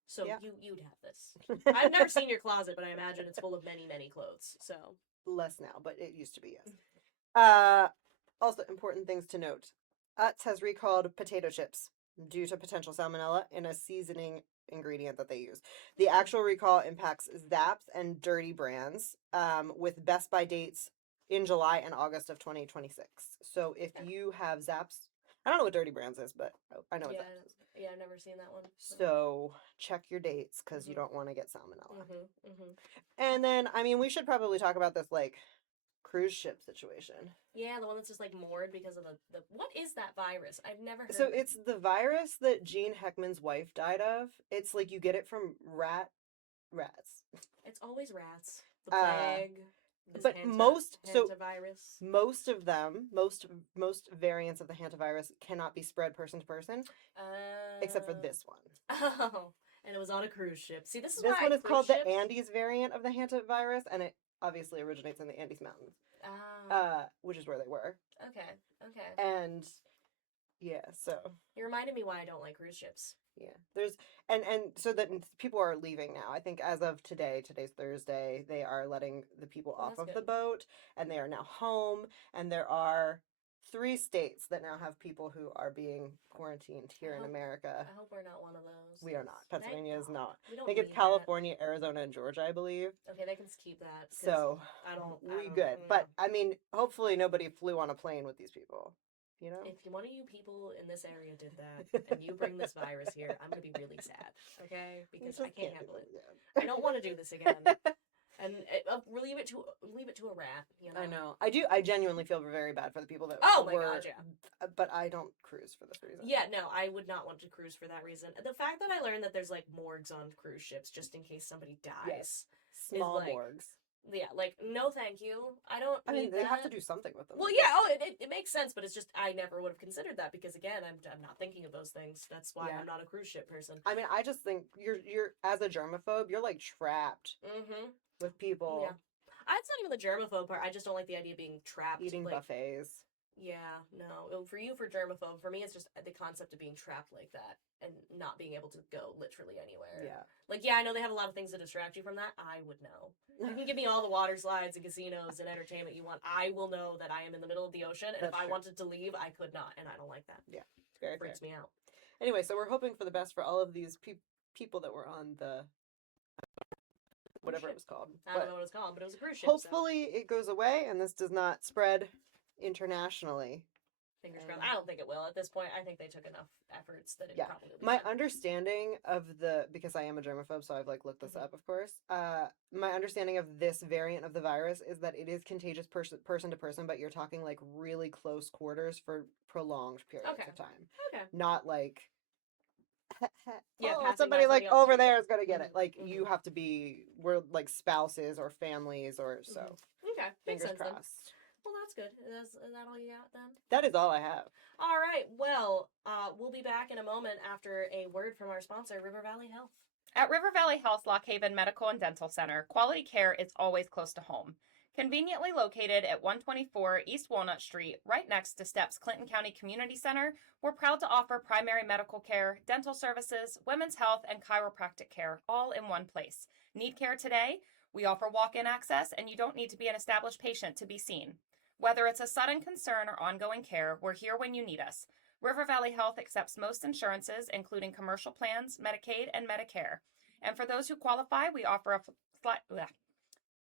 So Yeah. you'd have this. I've never seen your closet, but I imagine it's full of many, many clothes. So Less now, but it used to be, yes. Also, important things to note. Utz has recalled potato chips due to potential salmonella in a seasoning ingredient that they use. The actual recall impacts Zapp's and Dirty brands, with Best By dates in July and August of 2026. So if Okay. you have Zapp's, I don't know what Dirty brands is, but I know yeah, it's Zapp's. yeah, I've never seen that one. So check your dates because you Mhm. don't want to get salmonella. Mm-hmm. And then, I mean, we should probably talk about this like cruise ship situation. Yeah, the one that's just like moored because of the what is that virus? I've never heard. So of it. it's the virus that Gene Hackman's wife died of. It's like you get it from rats. It's always rats. The Uh, plague. this but most- so- hantavirus. Most of them, most variants of the hantavirus cannot be spread person to person, except for this one. Oh, and it was on a cruise ship. See, this is This why one is cruise called ships, the Andes variant of the hantavirus, and it obviously originates in the Andes Mountains, which is where they were. Okay. And yeah, so You reminded me why I don't like cruise ships. yeah, there's and so that people are leaving now. I think as of today's Thursday, they are letting the people Oh, off that's of the good. boat, and they are now home. And there are 3 states that now have people who are being quarantined here in hope- America. I hope we're not one of those. We are not. Thank Pennsylvania is God. not. We I don't think it's need California, Arizona, and Georgia, I believe. That. Okay, they can keep that. 'cause So I don't. we good. But I mean, hopefully nobody flew on a plane with these people. You know. If one of you people in this area did that, and you bring this virus here, I'm gonna be really sad. Okay, We because just I can't do handle that it. again. I don't want to do this again. And leave it to a rat. You know. I know. I genuinely feel very bad for the people that Oh my were, God, yeah. But I don't cruise for this reason. Yeah, no, I would not want to cruise for that reason. The fact that I learned that there's like morgues on cruise ships just in case somebody dies. Yes. Small like- morgues. Yeah, like no, thank you. I don't. I mean, need they have to that. do something with them. Well, yeah. Oh, it makes sense, but it's just I never would have considered that because again, I'm not thinking of those things. That's why Yeah. I'm not a cruise ship person. I mean, I just think you're as a germaphobe, you're like trapped Mm-hmm. with people Yeah. It's not even the germaphobe part. I just don't like the idea of being trapped. eating like, buffets. Yeah, no. For you, for germaphobe, for me, it's just the concept of being trapped like that and not being able to go literally anywhere. Yeah. Like, yeah, I know they have a lot of things to distract you from that. I would know. You can give me all the water slides and casinos and entertainment you want. I will know that I am in the middle of the ocean, and That's if I true. wanted to leave, I could not, and I don't like that. It's very It fair. freaks me out. Anyway, so we're hoping for the best for all of these people that were on the whatever it was called. I don't But know what it's called, but it was a cruise ship. So hopefully it goes away and this does not spread internationally. fingers crossed. I don't think it will at this point. I think they took enough efforts that it Yeah. probably will be My fine. understanding of because I am a germaphobe, so I've like looked this Mhm. up, of course. My understanding of this variant of the virus is that it is contagious person to person, but you're talking like really close quarters for prolonged periods Okay. of time. Okay. Not like Yeah, oh, passing by somebody like somebody on the over street, there yeah. is gonna get it. Mhm, Like mhm. you have to we're like spouses or families or so. Okay. Makes Fingers sense then. crossed. Well, that's good. Is that all you got then? That is all I have. All right. Well, we'll be back in a moment after a word from our sponsor, River Valley Health. At River Valley Health Lock Haven Medical and Dental Center, quality care is always close to home. Conveniently located at 124 East Walnut Street, right next to Steps Clinton County Community Center, we're proud to offer primary medical care, dental services, women's health, and chiropractic care all in one place. Need care today? We offer walk-in access, and you don't need to be an established patient to be seen. Whether it's a sudden concern or ongoing care, we're here when you need us. River Valley Health accepts most insurances, including commercial plans, Medicaid, and Medicare. And for those who qualify, we offer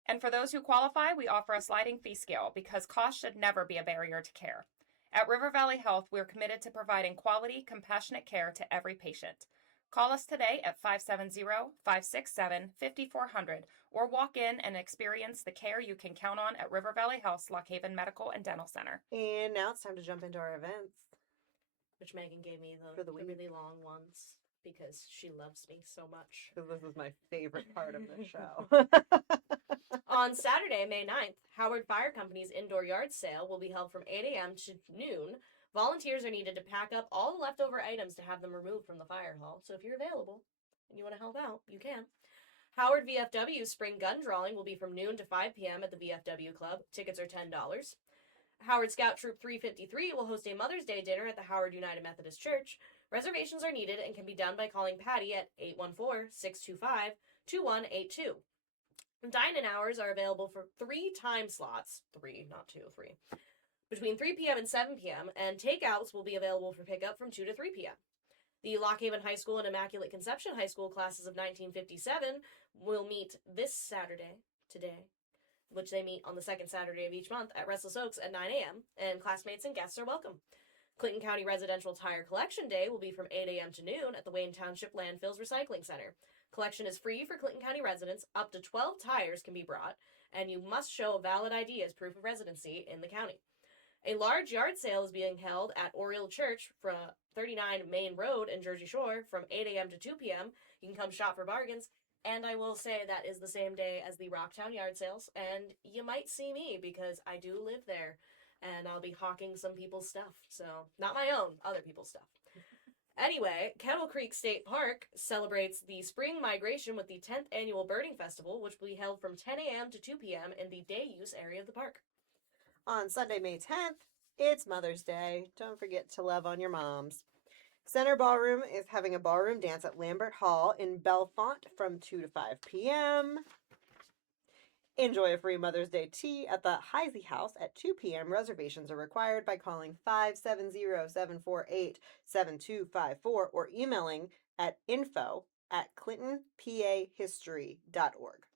And for those who qualify, we offer a sliding fee scale because cost should never be a barrier to care. At River Valley Health, we're committed to providing quality, compassionate care to every patient. Call us today at 570-567-5400 or walk in and experience the care you can count on at River Valley Health's Lock Haven Medical and Dental Center. And now it's time to jump into our events. Which Megan gave me For the week. really long ones because she loves me so much. Because this is my favorite part of the show. On Saturday, May 9th, Howard Fire Company's indoor yard sale will be held from 8 a.m. to noon. Volunteers are needed to pack up all the leftover items to have them removed from the fire hall. So if you're available and you want to help out, you can. Howard VFW's spring gun drawing will be from noon to 5 p.m. at the VFW Club. Tickets are $10. Howard Scout Troop 353 will host a Mother's Day dinner at the Howard United Methodist Church. Reservations are needed and can be done by calling Patty at 814-625-2182. Dine-in hours are available for 3 time slots. 3, not 2, 3. Between 3 p.m. and 7 p.m., and takeouts will be available for pickup from 2 to 3 p.m. The Lock Haven High School and Immaculate Conception High School classes of 1957 will meet this Saturday, today, which they meet on the second Saturday of each month at Restless Oaks at 9 a.m., and classmates and guests are welcome. Clinton County Residential Tire Collection Day will be from 8 a.m. to noon at the Wayne Township Landfills Recycling Center. Collection is free for Clinton County residents. Up to 12 tires can be brought, and you must show a valid ID as proof of residency in the county. A large yard sale is being held at Oriole Church from 39 Main Road in Jersey Shore from 8 a.m. to 2 p.m. You can come shop for bargains. And I will say that is the same day as the Rocktown yard sales, and you might see me because I do live there, and I'll be hawking some people's stuff. So, not my own, other people's stuff. Anyway, Kettle Creek State Park celebrates the spring migration with the 10th annual birding festival, which will be held from 10 a.m. to 2 p.m. in the day use area of the park. On Sunday, May 10th, it's Mother's Day. Don't forget to love on your moms. Center Ballroom is having a ballroom dance at Lambert Hall in Bellefonte from 2 to 5 p.m. Enjoy a free Mother's Day tea at the Heisey House at 2 p.m. Reservations are required by calling 570-748-7254 or emailing at info@clintonpahistory.org.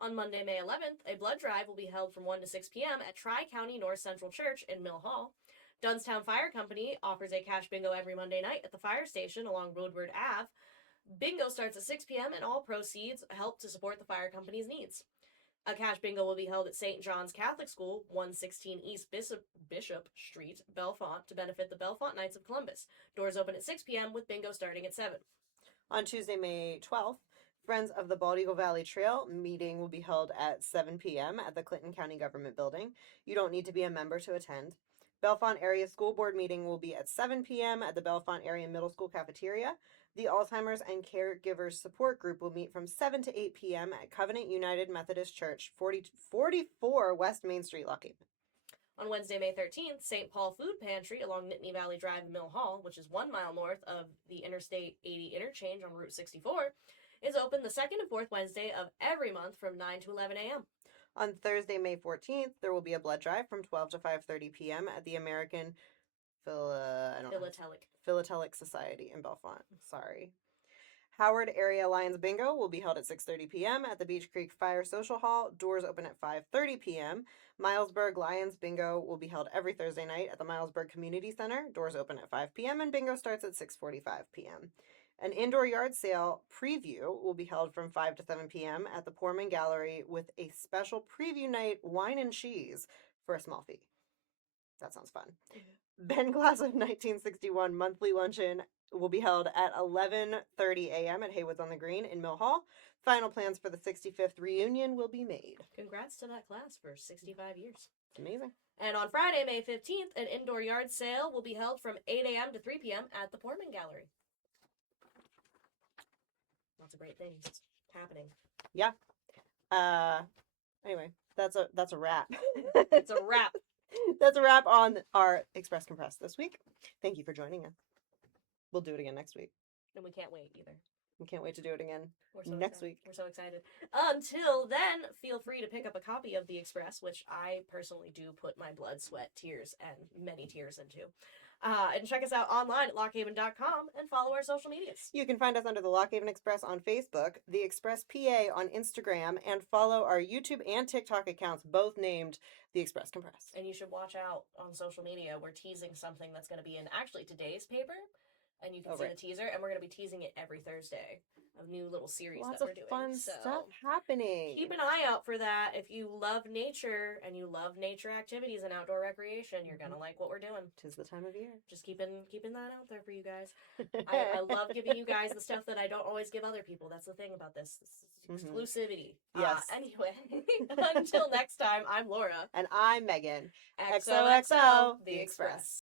On Monday, May 11th, a blood drive will be held from 1 to 6 p.m. at Tri-County North Central Church in Mill Hall. Dunstown Fire Company offers a cash bingo every Monday night at the fire station along Woodward Ave. Bingo starts at 6 p.m. and all proceeds help to support the fire company's needs. A cash bingo will be held at St. John's Catholic School, 116 East Bishop Street, Bellefonte, to benefit the Bellefonte Knights of Columbus. Doors open at 6 p.m. with bingo starting at 7. On Tuesday, May 12th, Friends of the Bald Eagle Valley Trail meeting will be held at 7 p.m. at the Clinton County Government Building. You don't need to be a member to attend. Bellefonte Area School Board meeting will be at 7 p.m. at the Bellefonte Area Middle School Cafeteria. The Alzheimer's and Caregivers Support Group will meet from 7 to 8 p.m. at Covenant United Methodist Church, 44 West Main Street, Lock Haven. On Wednesday, May 13th, St. Paul Food Pantry along Nittany Valley Drive in Mill Hall, which is 1 mile north of the Interstate 80 interchange on Route 64, is open the second and fourth Wednesday of every month from 9 to 11 a.m. On Thursday, May 14th, there will be a blood drive from 12 to 5:30 p.m. at the American Philatelic Society in Bellefonte. Sorry. Howard Area Lions Bingo will be held at 6:30 p.m. at the Beach Creek Fire Social Hall. Doors open at 5:30 p.m. Milesburg Lions Bingo will be held every Thursday night at the Milesburg Community Center. Doors open at 5 p.m. and bingo starts at 6:45 p.m. An indoor yard sale preview will be held from 5 to 7 p.m. at the Poorman Gallery with a special preview night wine and cheese for a small fee. That sounds fun. Ben Class of 1961 monthly luncheon will be held at 11:30 a.m. at Haywoods on the Green in Mill Hall. Final plans for the 65th reunion will be made. Congrats to that class for 65 years. It's amazing. And on Friday, May 15th, an indoor yard sale will be held from 8 a.m. to 3 p.m. at the Poorman Gallery. Lots of great things happening. Yeah. Anyway, that's a wrap. It's a wrap. That's a wrap on our Express Compress this week. Thank you for joining us. We'll do it again next week. And we can't wait either. We can't wait to do it again next week. We're so excited. Until then, feel free to pick up a copy of The Express, which I personally do put my blood, sweat, tears, and many tears into. And check us out online at lockhaven.com and follow our social medias. You can find us under the Lockhaven Express on Facebook, the Express PA on Instagram, and follow our YouTube and TikTok accounts, both named the Express Compress. And you should watch out on social media. We're teasing something that's going to be in actually today's paper, and you can see the teaser, and we're going to be teasing it every Thursday. A new little series Lots that we're of doing. fun So stuff happening. keep an eye out for that. If you love nature and you love nature activities and outdoor recreation, you're gonna like what we're doing. 'Tis the time of year. Just keeping that out there for you guys. I love giving you guys the stuff that I don't always give other people. That's the thing about this. Exclusivity. Yes. Anyway, until next time, I'm Laura. And I'm Megan. XOXO, The Express.